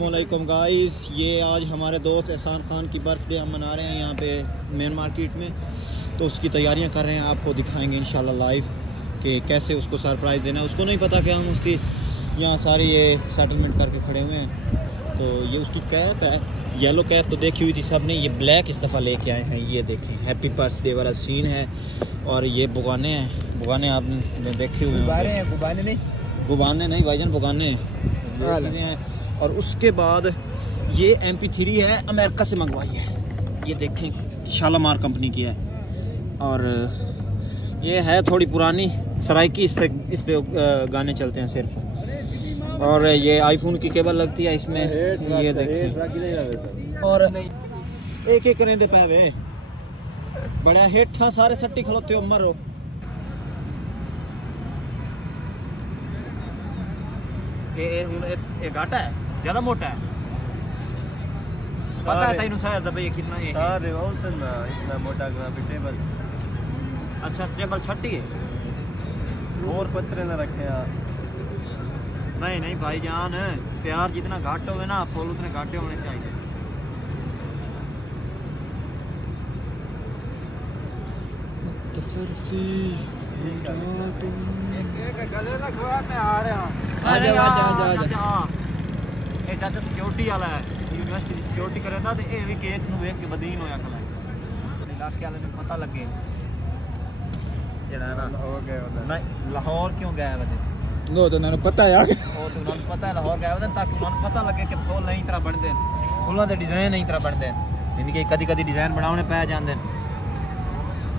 अस्सलामुअलैकुम गाइस, ये आज हमारे दोस्त एहसान खान की बर्थडे हम मना रहे हैं यहाँ पे मेन मार्केट में। तो उसकी तैयारियां कर रहे हैं, आपको दिखाएंगे इंशाल्लाह लाइव कि कैसे उसको सरप्राइज़ देना है। उसको नहीं पता कि हम उसकी यहाँ सारी ये सेटलमेंट करके खड़े हुए हैं। तो ये उसकी कैप है, येलो कैप तो देखी हुई थी सब ने, ये ब्लैक इस दफ़ा लेके आए हैं। ये देखें, हैप्पी बर्थडे वाला सीन है। और ये बुगाने हैं, बुगाने आपने देखे हुए हैं। गुबाने नहीं भाईजान, बुगाने हैं। और उसके बाद ये MP3 है, अमेरिका से मंगवाई है। ये देखें, शालामार कंपनी की है। और ये है थोड़ी पुरानी सराइकी, इस पे गाने चलते हैं सिर्फ। और ये आईफोन की केबल लगती है इसमें, ये देखें। और एक एक करें दे पैवे बड़ा हेठा सारे सट्टी खलोते हो मरो। ये घाटा है, ज्यादा मोटा है, पता है तेनू शायद भाई कितना है सारे औसन ना इतना मोटा ग्राफिक टेबल। अच्छा टेबल छट्टी है और पत्रे ना रखे यार। नहीं नहीं भाईजान, प्यार जितना घाट होवे ना फूल उतने घाटे होने चाहिए। गले रखवा मैं आ रहा हूं। ये चाचा सिक्योरिटी वाला है, यूनिवर्सिटी की सिक्योरिटी करे था। ये भी केक नूं वेख के बदीन होया खला इलाके वाले ने पता लगे जेड़ा ना हो गया। नहीं लाहौर क्यों गया वजह वो तो उन्होंने पता है, वो तो उन्होंने पता है लाहौर गया वजह, ताकि उन्होंने पता लगे कि फूल नहीं तरह बनते, फूलों के डिजाइन नहीं तरह बनते। यानी कि कदी कदी डिजाइन बनाने पै जाते,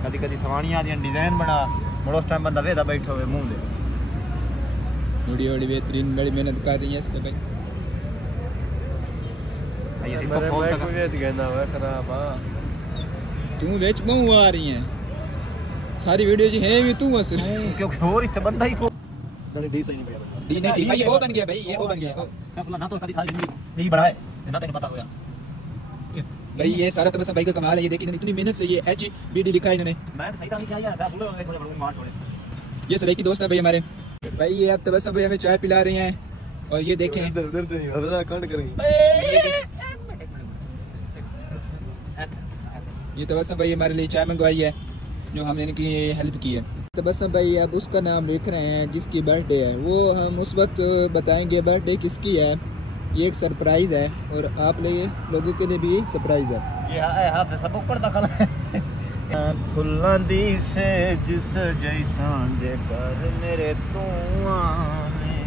कदी कदी सवानियां दी डिजाइन बना मुड़ उस टाइम बंदा वेदा बैठा हुए मुंह दे। बड़ी बड़ी बेहतरीन बड़ी मेहनत कर रही है इसके भाई। तू बेच बहु आ रही है सारी वीडियो जी है भी तू हंस क्योंकि और इतना बंदा ही को डी सही नहीं भैया, डी नहीं भाई, ये वो बन गया भाई, ये वो बन गया कफला ना तो कभी सारी जिंदगी नहीं बढ़ाए ना, तेरे पता होया भाई। ये सारा तबस्सुम भाई का कमाल है। ये देखिए इतनी मेहनत से ये HBD लिखा है इन्होंने। मैं सही तरह नहीं किया यार, बोलो एक बड़ा मार छोड़े। ये सराय की दोस्त है भाई हमारे भाई। ये अब तबस्सुम भाई हमें चाय पिला रहे हैं। और ये देखें ये तबस्सुम भाई हमारे लिए चाय मंगवाई है, जो हमने इनकी हेल्प की है। तबस्सुम भाई अब उसका नाम लिख रहे हैं जिसकी बर्थडे है, वो हम उस वक्त बताएंगे बर्थडे किसकी है। ये एक सरप्राइज है और आप लोगों के लिए भी सरप्राइज है। ये हाथ सबक पड़ता खला फुल्लां दी से जिस जैसा दे कर मेरे तू आने,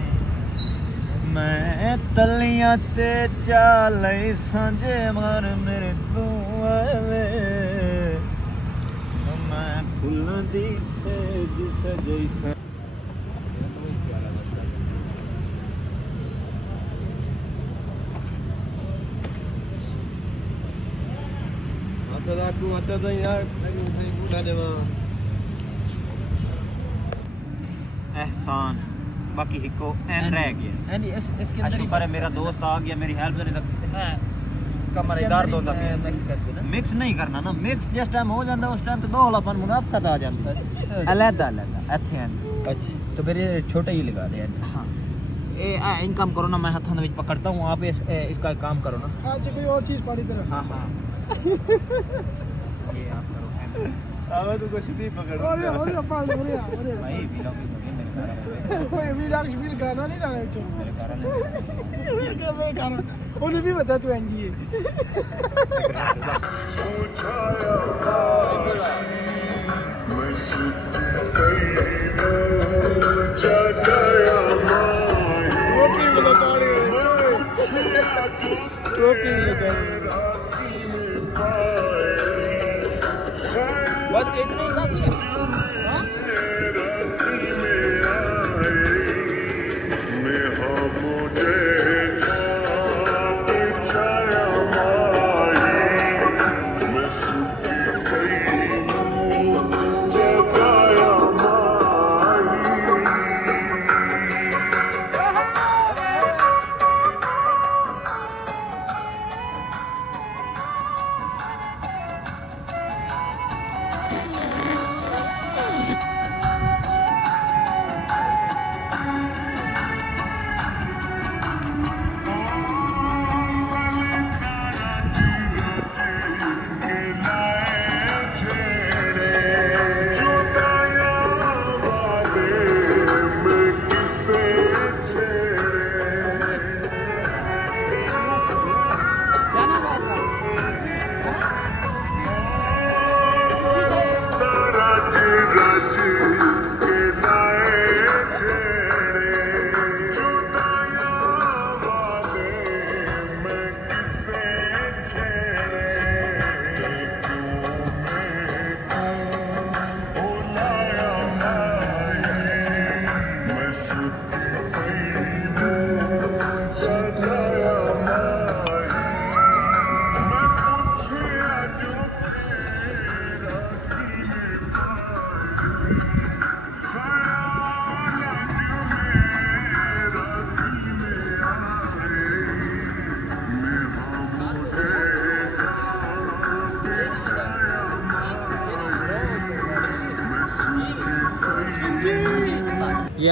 मैं तलियां ते चाले सांझे मार मेरे तू आवे, मैं फुल्लां दी से जिस जैसा। एहसान बाकी हिको एन रह गया। इसके अंदर शुक्र है मेरा दोस्त आ गया, मेरी हेल्प करने तक कमरे दर्द होता है। मिक्स नहीं करना ना, मिक्स जिस टाइम हो जाता है उस टाइम तो दो हलापन मुनाफकत आ जाती है। अलग अलग अच्छे हैं। अच्छा तो फिर छोटा ही लगा दे। हाँ ये इनकम करो ना, मैं हाथों में पकड़ता हूँ, आप इसका काम करो ना। अच्छा कोई और चीज़ पड़ी तरह। हाँ हाँ ये आप करो। आवाज़ तो कुछ भी पकड़ो। अरे भाई कोई गाना नहीं गाना मेरे कारण उन्हें भी बता तू एनजी बस इतना ही काफी है।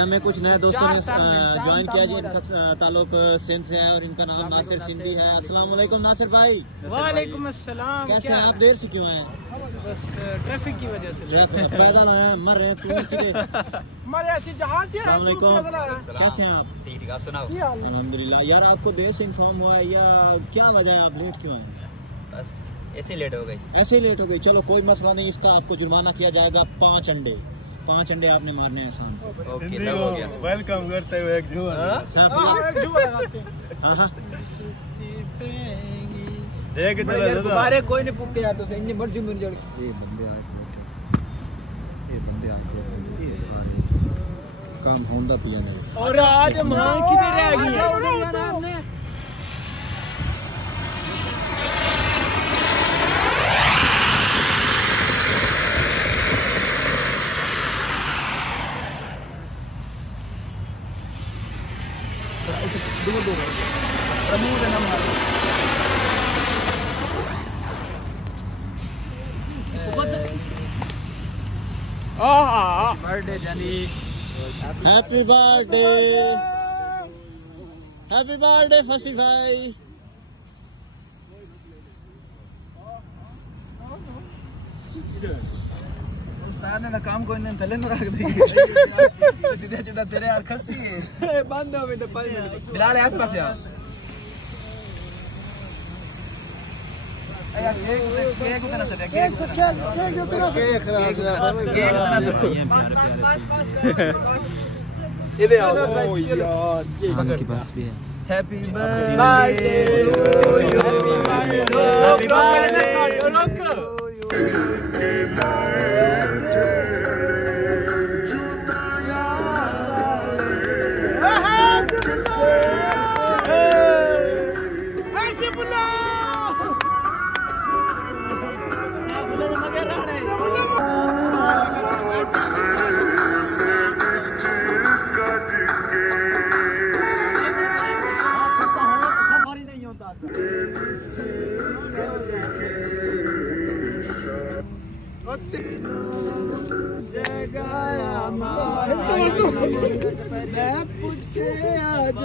हमें कुछ नए दोस्तों ने ज्वाइन किया जी, इनका ताल्लुक सिंध से है और इनका नाम नासिर सिंधी है। अस्सलाम वालेकुम नासिर भाई। वालेकुम अस्सलाम। कैसे हैं आप? देर से क्यों आए? बस ट्रैफिक की वजह से। पैदल आए, मर रहे तू हमारे ऐसी जहाज थी। अस्सलाम वालेकुम, कैसे हैं आप? ठीक आप सुनाओ। अल्हम्दुलिल्लाह। यार आपको देर से इन्फॉर्म हुआ है या क्या वजह है, आप लेट क्यों हैं? बस ऐसे लेट हो गई। ऐसे लेट हो गई, चलो कोई मसला नहीं, इसका आपको जुर्माना किया जाएगा 5 अंडे। 5 अंडे आपने मारने हैं शाम को। ओके हो गया। वेलकम करते हुए एक जुआ देख चला तुम्हारे कोई नहीं पूछते यार, तो इंजन बढ़ जुम जड़। ये बंदे आए खड़ोते, ये बंदे आए खड़ोते, ये सारे काम होंदा पिया ने। और आज मां किधर रह गई है? बर्थडे जानी। हैप्पी बर्थडे, हैप्पी बर्थडे फसी भाई। उस्ताद ने ना काम कोई नहीं थले न रख दी। सीधे चढ़ा तेरे यार खसी है। बंद हो गई तो पानी बिलाल आस पास यार। यार केक उतना से केक उतना से इधर आओ यार, की पास भी है। हैप्पी बर्थडे टू जगाया पूछे आज